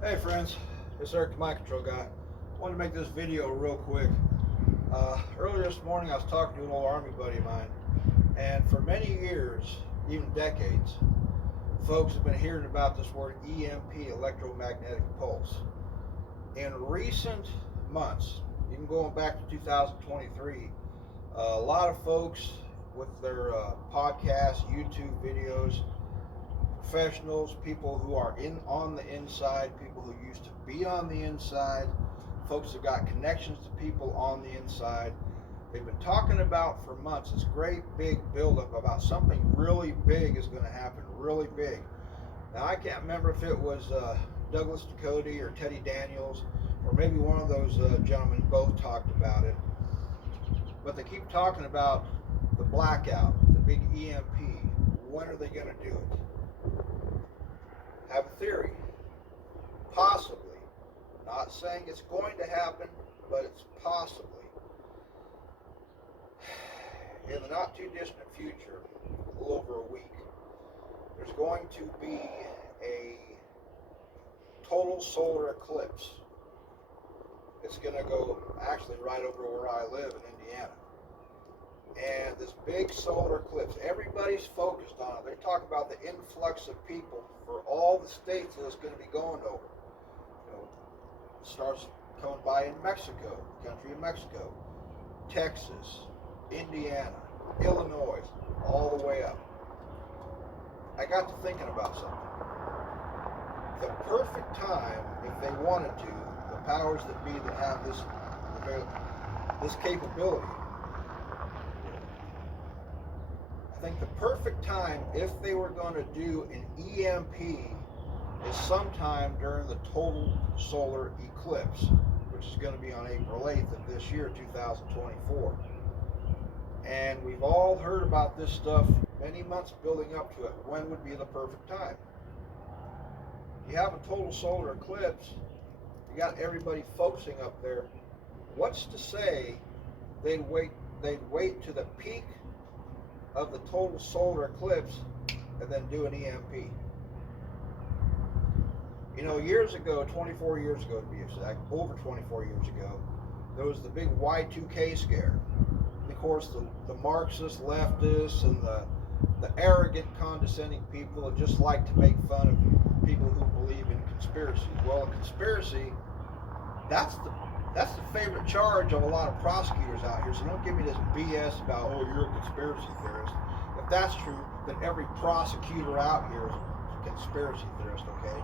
Hey friends, it's Eric, the Mind Control Guy. I wanted to make this video real quick. Earlier this morning I was talking to an old Army buddy of mine, and for many years, even decades, folks have been hearing about this word EMP, electromagnetic pulse. In recent months, even going back to 2023, a lot of folks with their podcasts, YouTube videos, professionals, people who are in on the inside, people who used to be on the inside, folks that got connections to people on the inside. They've been talking about for months this great big buildup about something really big is going to happen, really big. Now I can't remember if it was Douglas Ducote or Teddy Daniels, or maybe one of those gentlemen both talked about it. But they keep talking about the blackout, the big EMP. When are they going to do it? Have a theory. Possibly. Not saying it's going to happen, but it's possibly. In the not too distant future, a little over a week, there's going to be a total solar eclipse. It's going to go actually right over where I live in Indiana. And this big solar eclipse, everybody's focused on it. They talk about the influx of people for all the states that it's going to be going over. It starts coming by in Mexico, country of Mexico, Texas, Indiana, Illinois, all the way up. I got to thinking about something. The perfect time, if they wanted to, the powers that be that have this capability, I think the perfect time, if they were going to do an EMP, is sometime during the total solar eclipse, which is going to be on April 8th of this year, 2024. And we've all heard about this stuff many months building up to it. When would be the perfect time? You have a total solar eclipse, you got everybody focusing up there. What's to say they'd wait to the peak of the total solar eclipse and then do an EMP? You know, years ago, 24 years ago to be exact, over 24 years ago, there was the big Y2K scare. And of course, the Marxist leftists and the arrogant, condescending people that just like to make fun of people who believe in conspiracies. Well, a conspiracy, that's the favorite charge of a lot of prosecutors out here. So don't give me this BS about, oh, you're a conspiracy theorist. If that's true, then every prosecutor out here is a conspiracy theorist, okay?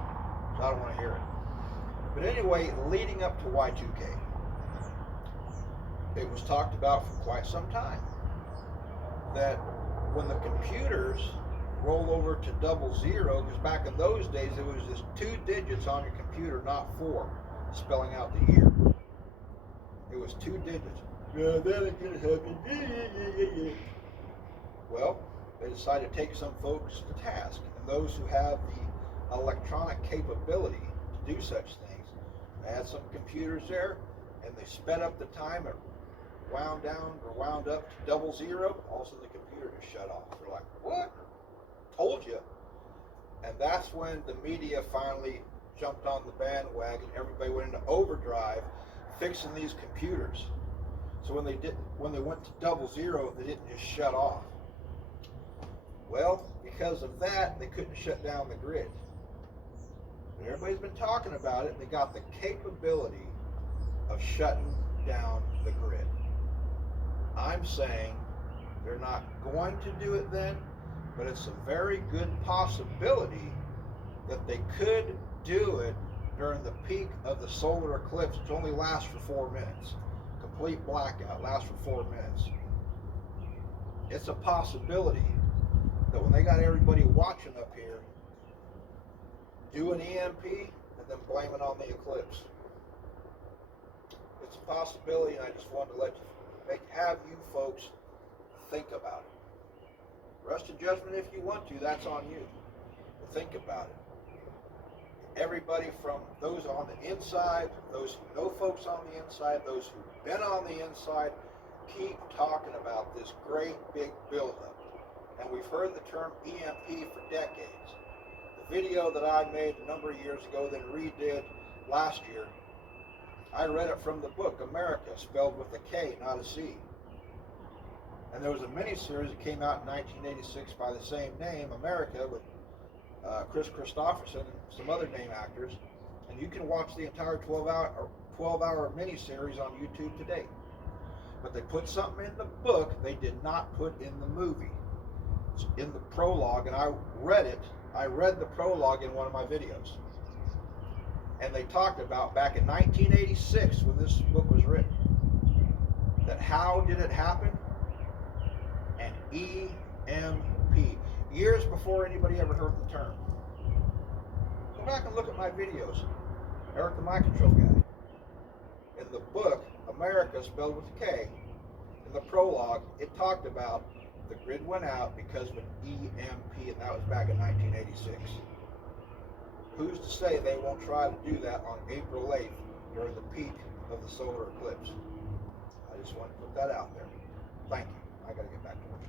So I don't want to hear it. But anyway, leading up to Y2K, it was talked about for quite some time that when the computers roll over to 00, because back in those days it was just 2 digits on your computer, not 4, spelling out the year. It was 2 digits. Yeah, that ain't gonna happen. Well, they decided to take some folks to task, and those who have the electronic capability to do such things. They had some computers there, and they sped up the time. It wound up to 00. Also, the computer just shut off. They're like, "What? Told you." And that's when the media finally jumped on the bandwagon. Everybody went into overdrive, fixing these computers. So when they went to 00, they didn't just shut off. Well, because of that, they couldn't shut down the grid. But everybody's been talking about it. They got the capability of shutting down the grid. I'm saying they're not going to do it then, but it's a very good possibility that they could do it during the peak of the solar eclipse, which only lasts for 4 minutes. Complete blackout lasts for 4 minutes. It's a possibility that when they got everybody watching up here, do an EMP and then blame it on the eclipse. It's a possibility, and I just wanted to have you folks think about it. Rush to judgment if you want to, that's on you. But think about it. Everybody from those on the inside, those who know folks on the inside, those who've been on the inside, keep talking about this great big buildup. And we've heard the term EMP for decades. video that I made a number of years ago, then redid last year. I read it from the book America, spelled with a K, not a C. And there was a miniseries that came out in 1986 by the same name, America, with Chris Christopherson and some other name actors. And you can watch the entire 12-hour miniseries on YouTube today. But they put something in the book they did not put in the movie. It's in the prologue, and I read it. I read the prologue in one of my videos. And they talked about back in 1986 when this book was written, that how did it happen? An EMP. Years before anybody ever heard the term. Go back and look at my videos. Eric the Mind Control Guy. In the book, America, spelled with a K, in the prologue, it talked about the grid went out because of an EMP, and that was back in 1986. Who's to say they won't try to do that on April 8th during the peak of the solar eclipse? I just want to put that out there. Thank you. I got to get back to work.